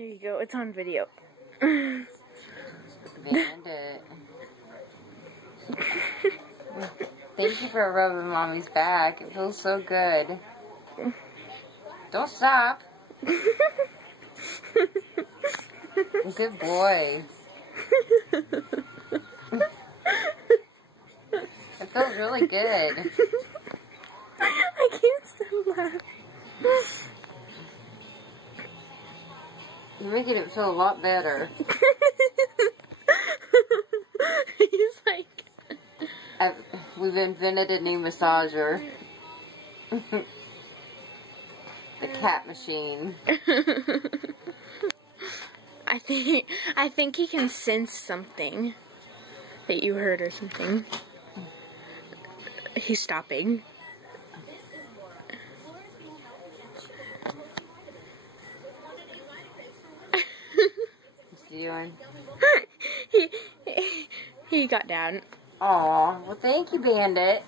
There you go. It's on video. Bandit. Thank you for rubbing Mommy's back. It feels so good. Don't stop. Good boy. It feels really good. I can't stop laughing. You're making it feel a lot better. He's like... We've invented a new massager. The cat machine. I think he can sense something that you heard or something. He's stopping. What's he doing? He got down. Aw, well thank you, Bandit.